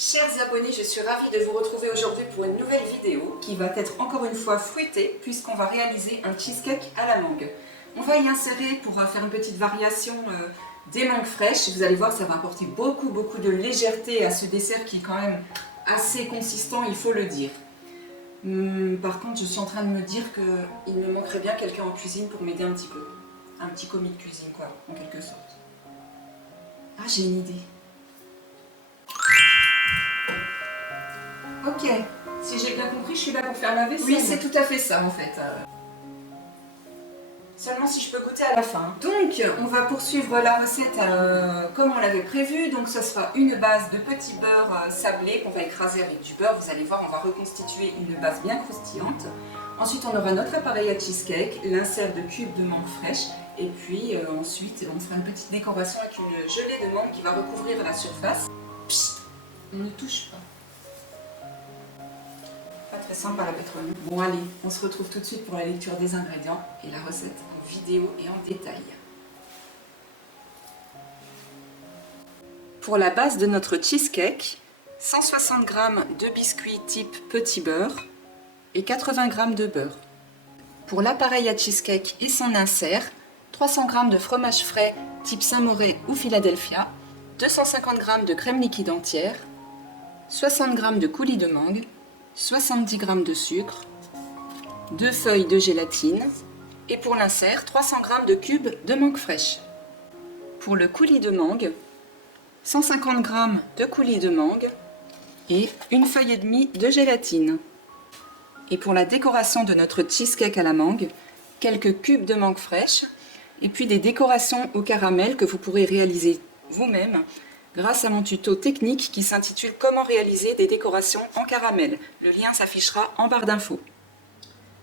Chers abonnés, je suis ravie de vous retrouver aujourd'hui pour une nouvelle vidéo qui va être encore une fois fruitée puisqu'on va réaliser un cheesecake à la mangue. On va y insérer, pour faire une petite variation, des mangues fraîches. Vous allez voir, ça va apporter beaucoup de légèreté à ce dessert qui est quand même assez consistant, il faut le dire. Par contre, je suis en train de me dire qu'il me manquerait bien quelqu'un en cuisine pour m'aider un petit peu. Un petit commis de cuisine, quoi, en quelque sorte. Ah, j'ai une idée. Ok, si j'ai bien compris, je suis là pour faire la vaisselle. Oui, c'est tout à fait ça en fait. Seulement si je peux goûter à la fin. Donc, on va poursuivre la recette comme on l'avait prévu. Donc, ce sera une base de petit beurre sablé qu'on va écraser avec du beurre. Vous allez voir, on va reconstituer une base bien croustillante. Ensuite, on aura notre appareil à cheesecake, l'insert de cubes de mangue fraîche. Et puis ensuite, on fera une petite décoration avec une gelée de mangue qui va recouvrir la surface. Psst, on ne touche pas. Pas très sympa la pétrole. Bon allez, on se retrouve tout de suite pour la lecture des ingrédients et la recette en vidéo et en détail. Pour la base de notre cheesecake, 160 g de biscuits type petit beurre et 80 g de beurre. Pour l'appareil à cheesecake et son insert, 300 g de fromage frais type Saint-Moré ou Philadelphia, 250 g de crème liquide entière, 60 g de coulis de mangue, 70 g de sucre, 2 feuilles de gélatine et pour l'insert, 300 g de cubes de mangue fraîche. Pour le coulis de mangue, 150 g de coulis de mangue et une feuille et demie de gélatine. Et pour la décoration de notre cheesecake à la mangue, quelques cubes de mangue fraîche et puis des décorations au caramel que vous pourrez réaliser vous-même grâce à mon tuto technique qui s'intitule « Comment réaliser des décorations en caramel ». Le lien s'affichera en barre d'infos.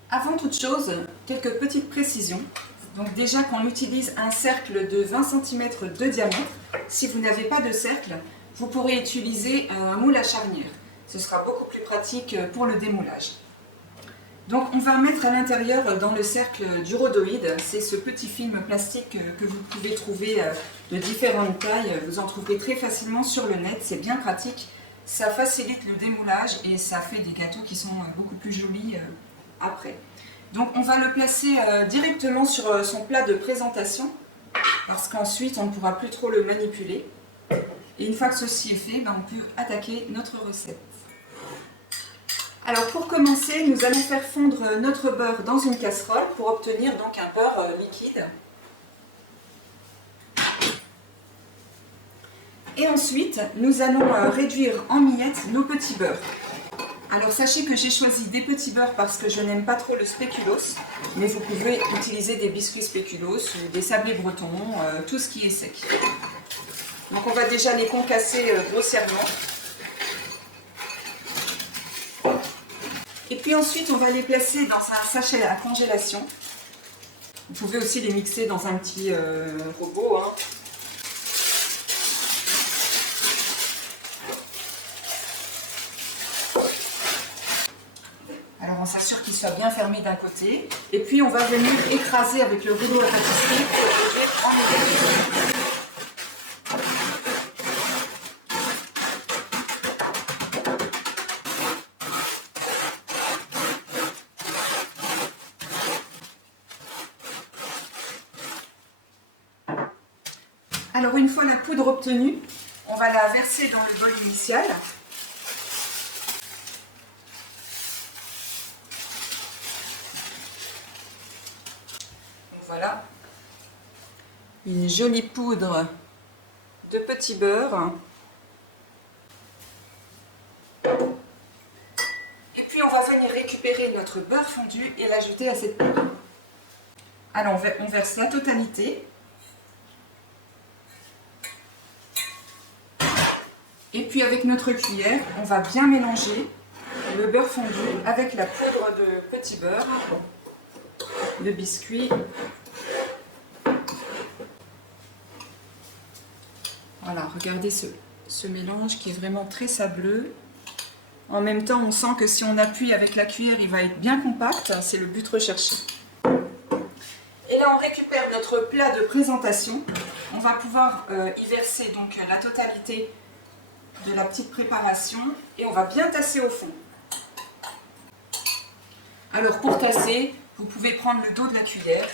Avant toute chose, quelques petites précisions. Donc déjà, qu'on utilise un cercle de 20 cm de diamètre, si vous n'avez pas de cercle, vous pourrez utiliser un moule à charnière. Ce sera beaucoup plus pratique pour le démoulage. Donc on va mettre à l'intérieur dans le cercle du rhodoïde, c'est ce petit film plastique que vous pouvez trouver de différentes tailles, vous en trouverez très facilement sur le net, c'est bien pratique, ça facilite le démoulage et ça fait des gâteaux qui sont beaucoup plus jolis après. Donc on va le placer directement sur son plat de présentation, parce qu'ensuite on ne pourra plus trop le manipuler. Et une fois que ceci est fait, on peut attaquer notre recette. Alors pour commencer, nous allons faire fondre notre beurre dans une casserole pour obtenir donc un beurre liquide. Et ensuite, nous allons réduire en miettes nos petits beurres. Alors sachez que j'ai choisi des petits beurres parce que je n'aime pas trop le spéculoos, mais vous pouvez utiliser des biscuits spéculoos ou des sablés bretons, tout ce qui est sec. Donc on va déjà les concasser grossièrement. Et puis ensuite, on va les placer dans un sachet à congélation. Vous pouvez aussi les mixer dans un petit robot. Alors on s'assure qu'ils soient bien fermés d'un côté. Et puis on va venir écraser avec le rouleau à pâtisserie en équilibre. Alors une fois la poudre obtenue, on va la verser dans le bol initial. Donc voilà, une jolie poudre de petit beurre. Et puis on va venir récupérer notre beurre fondu et l'ajouter à cette poudre. Alors on verse la totalité. Et puis avec notre cuillère, on va bien mélanger le beurre fondu avec la poudre de petit beurre, le biscuit. Voilà, regardez ce mélange qui est vraiment très sableux. En même temps, on sent que si on appuie avec la cuillère, il va être bien compact, c'est le but recherché. Et là, on récupère notre plat de présentation. On va pouvoir y verser donc la totalité de la petite préparation et on va bien tasser au fond. Alors pour tasser, vous pouvez prendre le dos de la cuillère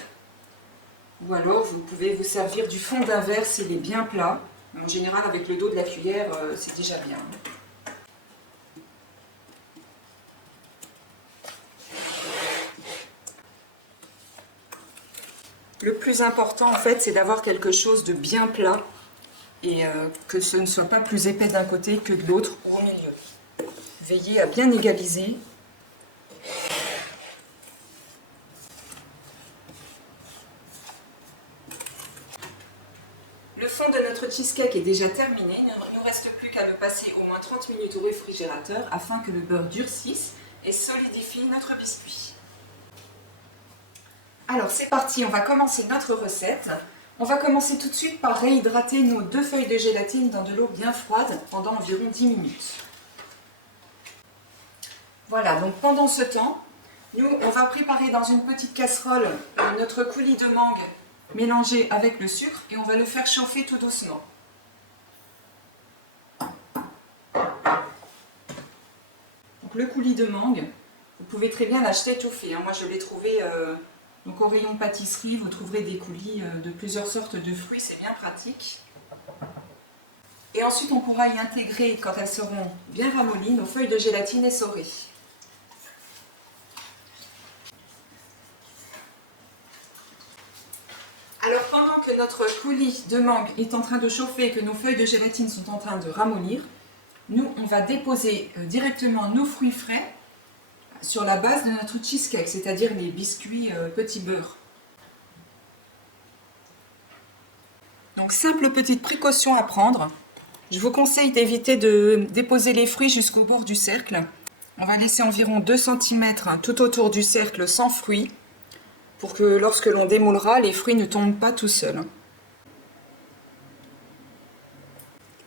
ou alors vous pouvez vous servir du fond d'un verre s'il est bien plat. En général, avec le dos de la cuillère, c'est déjà bien. Le plus important, en fait, c'est d'avoir quelque chose de bien plat et que ce ne soit pas plus épais d'un côté que de l'autre ou au milieu. Veillez à bien égaliser. Le fond de notre cheesecake est déjà terminé. Il ne nous reste plus qu'à le passer au moins 30 minutes au réfrigérateur afin que le beurre durcisse et solidifie notre biscuit. Alors c'est parti, on va commencer notre recette. On va commencer tout de suite par réhydrater nos 2 feuilles de gélatine dans de l'eau bien froide pendant environ 10 minutes. Voilà, donc pendant ce temps, nous on va préparer dans une petite casserole notre coulis de mangue mélangé avec le sucre et on va le faire chauffer tout doucement. Donc le coulis de mangue, vous pouvez très bien l'acheter tout fait. Moi je l'ai trouvé donc au rayon pâtisserie, vous trouverez des coulis de plusieurs sortes de fruits, c'est bien pratique. Et ensuite on pourra y intégrer, quand elles seront bien ramollies, nos feuilles de gélatine essorées. Alors pendant que notre coulis de mangue est en train de chauffer et que nos feuilles de gélatine sont en train de ramollir, nous on va déposer directement nos fruits frais sur la base de notre cheesecake, c'est-à-dire les biscuits petit beurre. Donc simple petite précaution à prendre. Je vous conseille d'éviter de déposer les fruits jusqu'au bord du cercle. On va laisser environ 2 cm tout autour du cercle sans fruits pour que lorsque l'on démoulera, les fruits ne tombent pas tout seuls.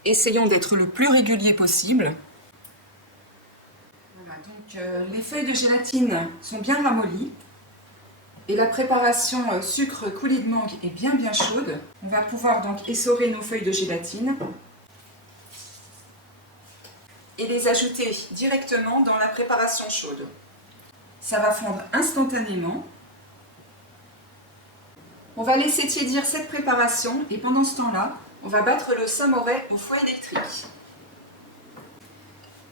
Essayons d'être le plus régulier possible. Les feuilles de gélatine sont bien ramollies et la préparation sucre coulis de mangue est bien chaude. On va pouvoir donc essorer nos feuilles de gélatine et les ajouter directement dans la préparation chaude. Ça va fondre instantanément. On va laisser tiédir cette préparation et pendant ce temps-là, on va battre le samouraï au four électrique.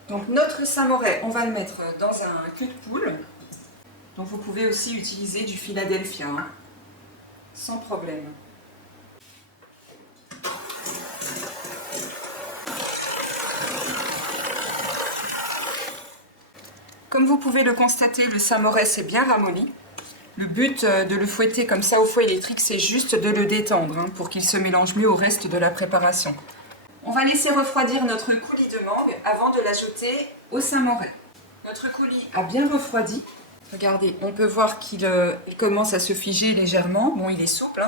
Donc notre samouraï, on va le mettre dans un cul de poule. Donc vous pouvez aussi utiliser du Philadelphia, sans problème. Comme vous pouvez le constater, le samouraï s'est bien ramolli. Le but de le fouetter comme ça au four électrique, c'est juste de le détendre pour qu'il se mélange mieux au reste de la préparation. On va laisser refroidir notre coulis de mangue avant de l'ajouter au samouraï. Notre coulis a bien refroidi. Regardez, on peut voir qu'il commence à se figer légèrement. Bon, il est souple.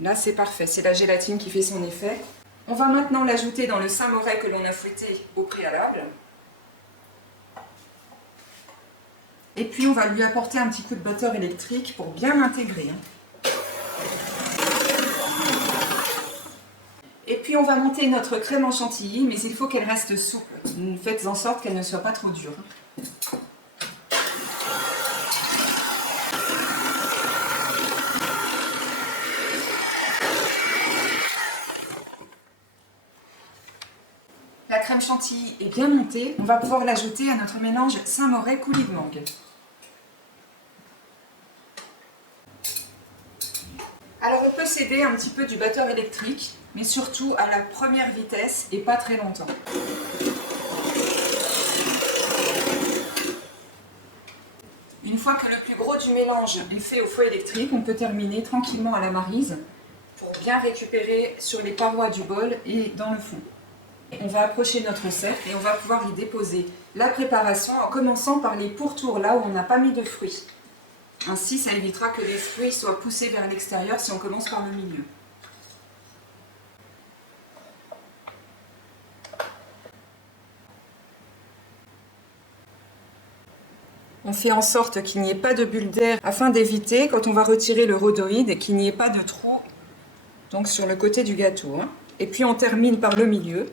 Là, c'est parfait. C'est la gélatine qui fait son effet. On va maintenant l'ajouter dans le samouraï que l'on a fouetté au préalable. Et puis, on va lui apporter un petit coup de batteur électrique pour bien l'intégrer. Et puis on va monter notre crème en chantilly, mais il faut qu'elle reste souple. Faites en sorte qu'elle ne soit pas trop dure. La crème chantilly est bien montée. On va pouvoir l'ajouter à notre mélange Saint-Moré coulis de mangue. Alors on peut s'aider un petit peu du batteur électrique, mais surtout à la première vitesse et pas très longtemps. Une fois que le plus gros du mélange est fait au feu électrique, on peut terminer tranquillement à la maryse pour bien récupérer sur les parois du bol et dans le fond. On va approcher notre cercle et on va pouvoir y déposer la préparation en commençant par les pourtours là où on n'a pas mis de fruits. Ainsi, ça évitera que les fruits soient poussés vers l'extérieur si on commence par le milieu. On fait en sorte qu'il n'y ait pas de bulle d'air afin d'éviter, quand on va retirer le rhodoïde, qu'il n'y ait pas de trou donc sur le côté du gâteau. Et puis on termine par le milieu.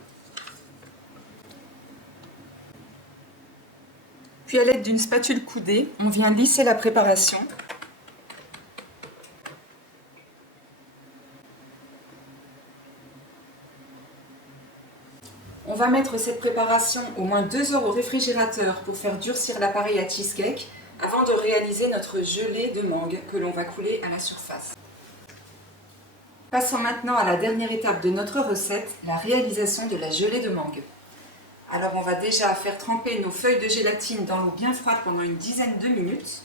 Puis à l'aide d'une spatule coudée, on vient lisser la préparation. On va mettre cette préparation au moins 2 heures au réfrigérateur pour faire durcir l'appareil à cheesecake avant de réaliser notre gelée de mangue que l'on va couler à la surface. Passons maintenant à la dernière étape de notre recette, la réalisation de la gelée de mangue. Alors on va déjà faire tremper nos feuilles de gélatine dans l'eau bien froide pendant une dizaine de minutes.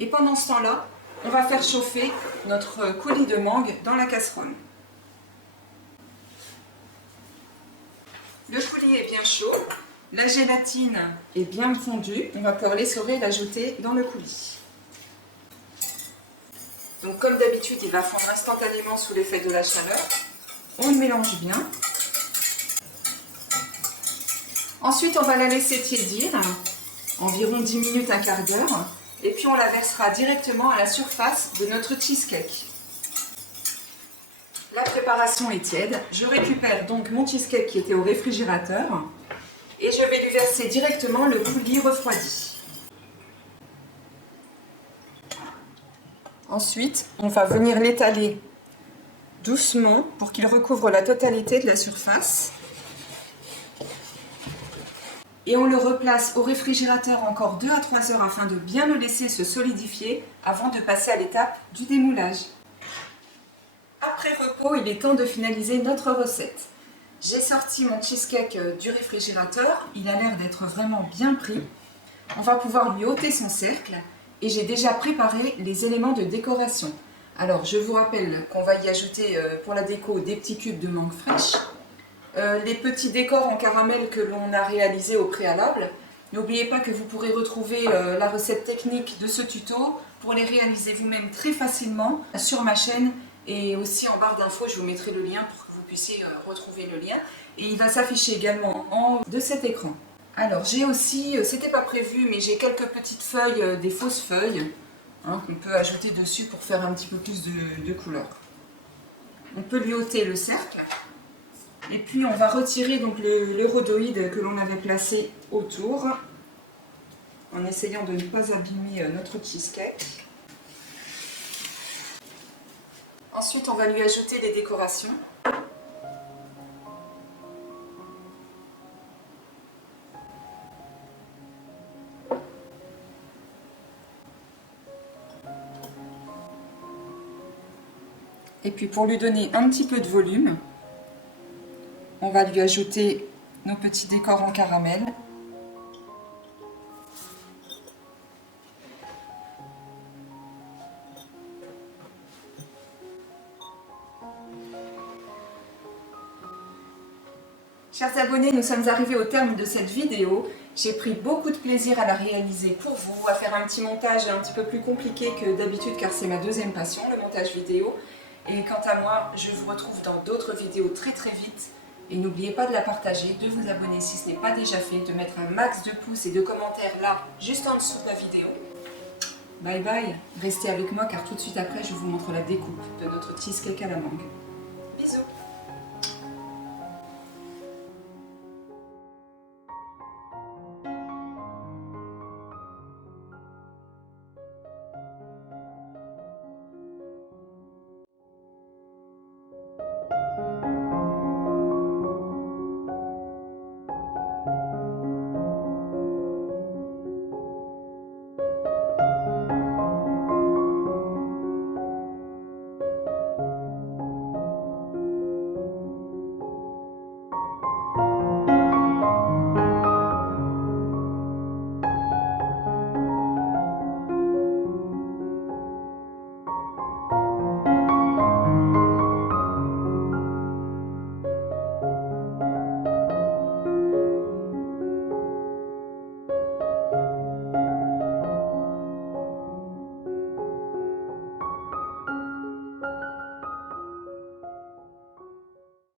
Et pendant ce temps-là, on va faire chauffer notre coulis de mangue dans la casserole. Le coulis est bien chaud, la gélatine est bien fondue. On va pouvoir l'essorer et l'ajouter dans le coulis. Donc comme d'habitude, il va fondre instantanément sous l'effet de la chaleur. On le mélange bien. Ensuite, on va la laisser tiédir, environ 10 minutes, un quart d'heure. Et puis on la versera directement à la surface de notre cheesecake. La préparation est tiède. Je récupère donc mon cheesecake qui était au réfrigérateur. Et je vais lui verser directement le coulis refroidi. Ensuite, on va venir l'étaler doucement pour qu'il recouvre la totalité de la surface. Et on le replace au réfrigérateur encore 2 à 3 heures afin de bien le laisser se solidifier avant de passer à l'étape du démoulage. Après repos, il est temps de finaliser notre recette. J'ai sorti mon cheesecake du réfrigérateur, il a l'air d'être vraiment bien pris. On va pouvoir lui ôter son cercle. Et j'ai déjà préparé les éléments de décoration. Alors, je vous rappelle qu'on va y ajouter pour la déco des petits cubes de mangue fraîche, les petits décors en caramel que l'on a réalisés au préalable. N'oubliez pas que vous pourrez retrouver la recette technique de ce tuto pour les réaliser vous-même très facilement sur ma chaîne et aussi en barre d'infos, je vous mettrai le lien pour que vous puissiez retrouver le lien. Et il va s'afficher également en haut de cet écran. Alors j'ai aussi, c'était pas prévu, mais j'ai quelques petites feuilles, des fausses feuilles, hein, qu'on peut ajouter dessus pour faire un petit peu plus de couleur. On peut lui ôter le cercle, et puis on va retirer donc le rhodoïde que l'on avait placé autour, en essayant de ne pas abîmer notre cheesecake. Ensuite on va lui ajouter les décorations. Et puis pour lui donner un petit peu de volume, on va lui ajouter nos petits décors en caramel. Chers abonnés, nous sommes arrivés au terme de cette vidéo. J'ai pris beaucoup de plaisir à la réaliser pour vous, à faire un petit montage un petit peu plus compliqué que d'habitude car c'est ma deuxième passion, le montage vidéo. Et quant à moi, je vous retrouve dans d'autres vidéos très vite. Et n'oubliez pas de la partager, de vous abonner si ce n'est pas déjà fait, de mettre un max de pouces et de commentaires là, juste en dessous de la vidéo. Bye bye, restez avec moi car tout de suite après, je vous montre la découpe de notre cheesecake à la mangue.